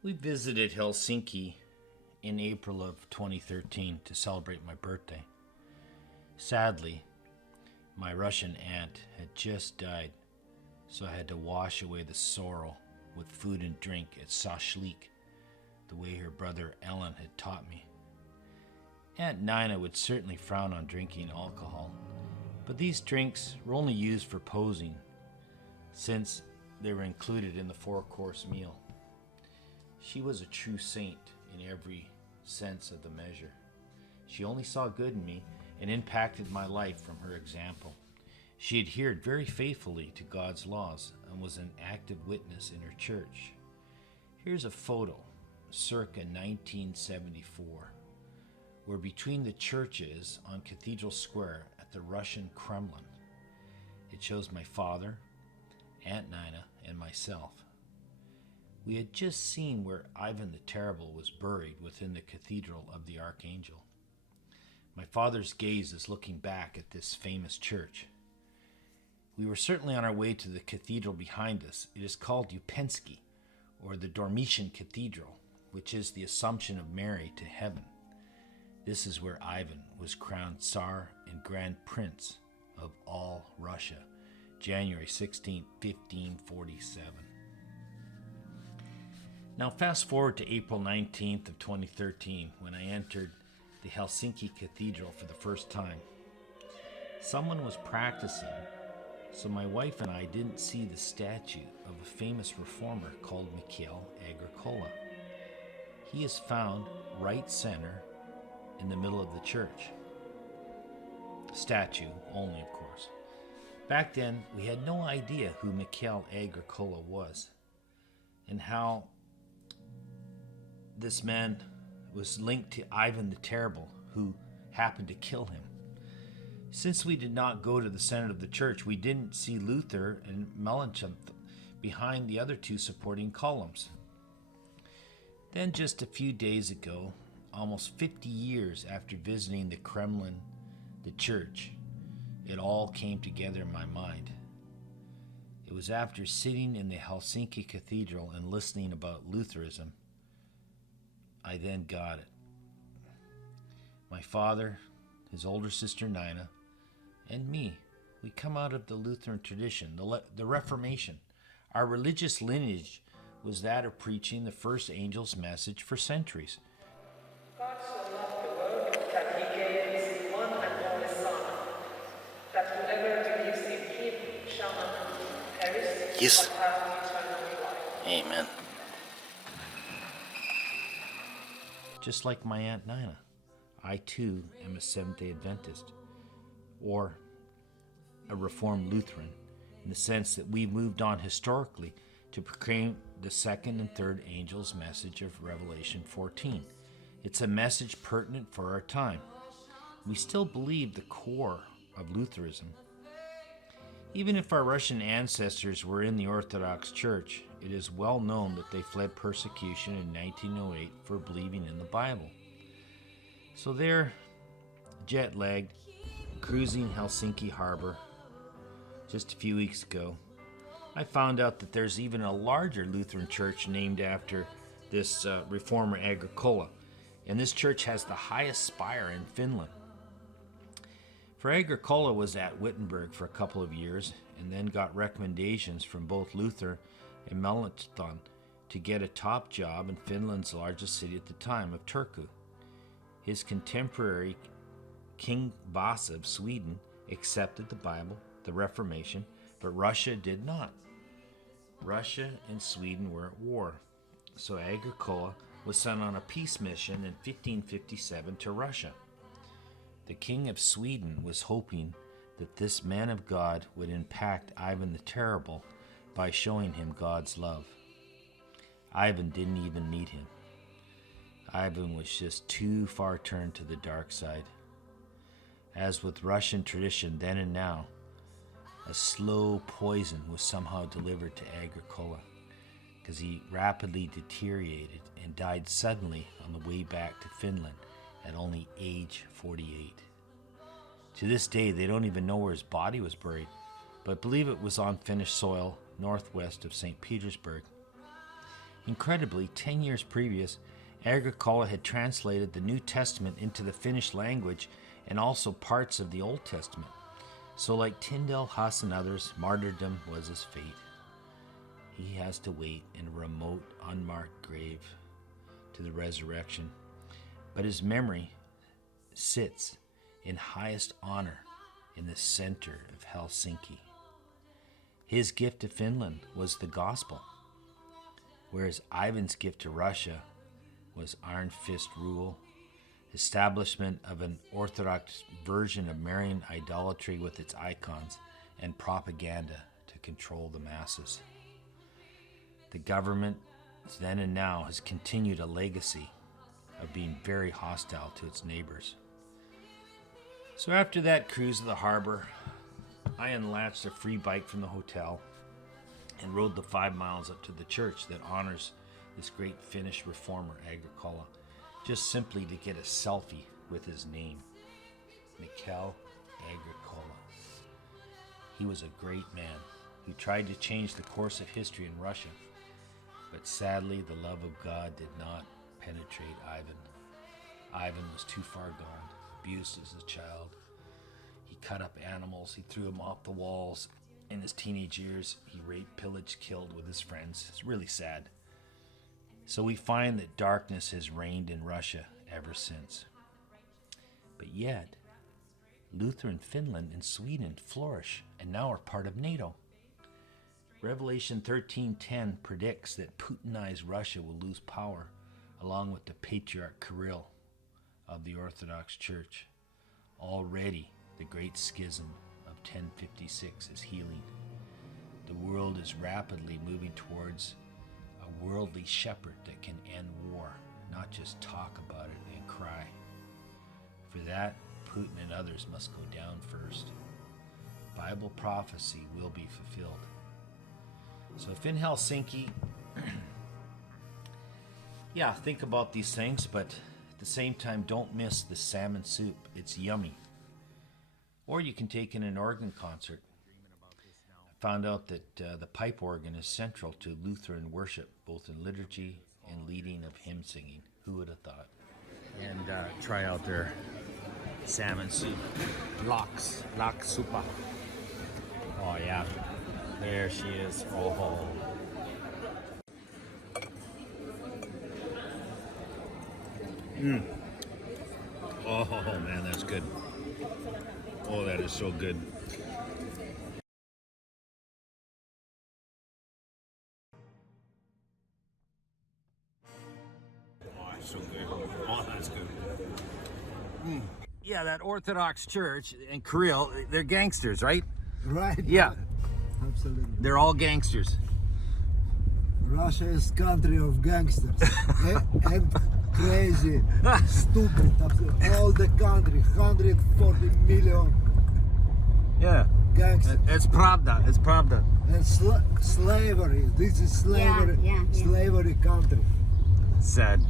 We visited Helsinki in April of 2013 to celebrate my birthday. Sadly, my Russian aunt had just died, so I had to wash away the sorrow with food and drink at Sashlik, the way her brother Ellen had taught me. Aunt Nina would certainly frown on drinking alcohol, but these drinks were only used for posing, since they were included in the four-course meal. She was a true saint in every sense of the measure. She only saw good in me and impacted my life from her example. She adhered very faithfully to God's laws and was an active witness in her church. Here's a photo, circa 1974, where between the churches on Cathedral Square at the Russian Kremlin, it shows my father, Aunt Nina, and myself. We had just seen where Ivan the Terrible was buried within the Cathedral of the Archangel. My father's gaze is looking back at this famous church. We were certainly on our way to the cathedral behind us. It is called Upensky, or the Dormitian Cathedral, which is the Assumption of Mary to heaven. This is where Ivan was crowned Tsar and Grand Prince of all Russia, January 16, 1547. Now fast forward to April 19th of 2013 when I entered the Helsinki Cathedral for the first time. Someone was practicing, so my wife and I didn't see the statue of a famous reformer called Mikael Agricola. He is found right center in the middle of the church. Statue only, of course. Back then, we had no idea who Mikael Agricola was and how this man was linked to Ivan the Terrible, who happened to kill him. Since we did not go to the center of the church, we didn't see Luther and Melanchthon behind the other two supporting columns. Then just a few days ago, almost 50 years after visiting the Kremlin, the church, it all came together in my mind. It was after sitting in the Helsinki Cathedral and listening about Lutheranism, I then got it. My father, his older sister Nina, and me, we come out of the Lutheran tradition, the Reformation. Our religious lineage was that of preaching the first angel's message for centuries. God so loved the world that he gave his one and only Son, that whoever believes in him shall not perish, Yes. but have eternal life. Amen. Just like my Aunt Nina, I too am a Seventh-day Adventist, or a Reformed Lutheran, in the sense that we've moved on historically to proclaim the second and third angel's message of Revelation 14. It's a message pertinent for our time. We still believe the core of Lutheranism. Even if our Russian ancestors were in the Orthodox Church, it is well known that they fled persecution in 1908 for believing in the Bible. So there, jet-lagged, cruising Helsinki harbor, just a few weeks ago, I found out that there's even a larger Lutheran church named after this reformer Agricola, and this church has the highest spire in Finland. For Agricola was at Wittenberg for a couple of years and then got recommendations from both Luther and Melanchthon to get a top job in Finland's largest city at the time of Turku. His contemporary King Vasa of Sweden accepted the Bible, the Reformation, but Russia did not. Russia and Sweden were at war, so Agricola was sent on a peace mission in 1557 to Russia. The King of Sweden was hoping that this man of God would impact Ivan the Terrible by showing him God's love. Ivan didn't even need him. Ivan was just too far turned to the dark side. As with Russian tradition then and now, a slow poison was somehow delivered to Agricola, because he rapidly deteriorated and died suddenly on the way back to Finland at only age 48. To this day, they don't even know where his body was buried, but believe it was on Finnish soil northwest of St. Petersburg. Incredibly, 10 years previous, Agricola had translated the New Testament into the Finnish language and also parts of the Old Testament. So like Tyndale, Huss, and others, martyrdom was his fate. He has to wait in a remote, unmarked grave to the resurrection. But his memory sits in highest honor in the center of Helsinki. His gift to Finland was the gospel, whereas Ivan's gift to Russia was iron fist rule, establishment of an orthodox version of Marian idolatry with its icons, and propaganda to control the masses. The government then and now has continued a legacy of being very hostile to its neighbors. So after that cruise to the harbor, I unlatched a free bike from the hotel and rode the 5 miles up to the church that honors this great Finnish reformer, Agricola, just simply to get a selfie with his name, Mikael Agricola. He was a great man who tried to change the course of history in Russia, but sadly the love of God did not penetrate Ivan. Ivan was too far gone, abused as a child. He cut up animals, he threw them off the walls. In his teenage years, he raped, pillaged, killed with his friends. It's really sad. So we find that darkness has reigned in Russia ever since. But yet, Lutheran Finland and Sweden flourish and now are part of NATO. Revelation 13:10 predicts that Putinized Russia will lose power along with the Patriarch Kirill of the Orthodox Church. Already, the Great Schism of 1056 is healing. The world is rapidly moving towards a worldly shepherd that can end war, not just talk about it and cry. For that, Putin and others must go down first. Bible prophecy will be fulfilled. So if in Helsinki, yeah, think about these things, but at the same time, don't miss the salmon soup. It's yummy. Or you can take in an organ concert. I found out that the pipe organ is central to Lutheran worship, both in liturgy and leading of hymn singing. Who would have thought? And try out their salmon soup. Laks supa. Oh yeah, there she is. Oh. Oh man, that's good. Oh, that is so good. Oh, it's so good. Oh, that's good. Yeah, that Orthodox Church in Kirill, they're gangsters, right? Right. Yeah. Absolutely. They're all gangsters. Russia is country of gangsters and crazy, stupid. All the country, 140 million Yeah. gangsters. It's pravda. It's pravda. And slavery. This is slavery. Yeah. Slavery country. Sad.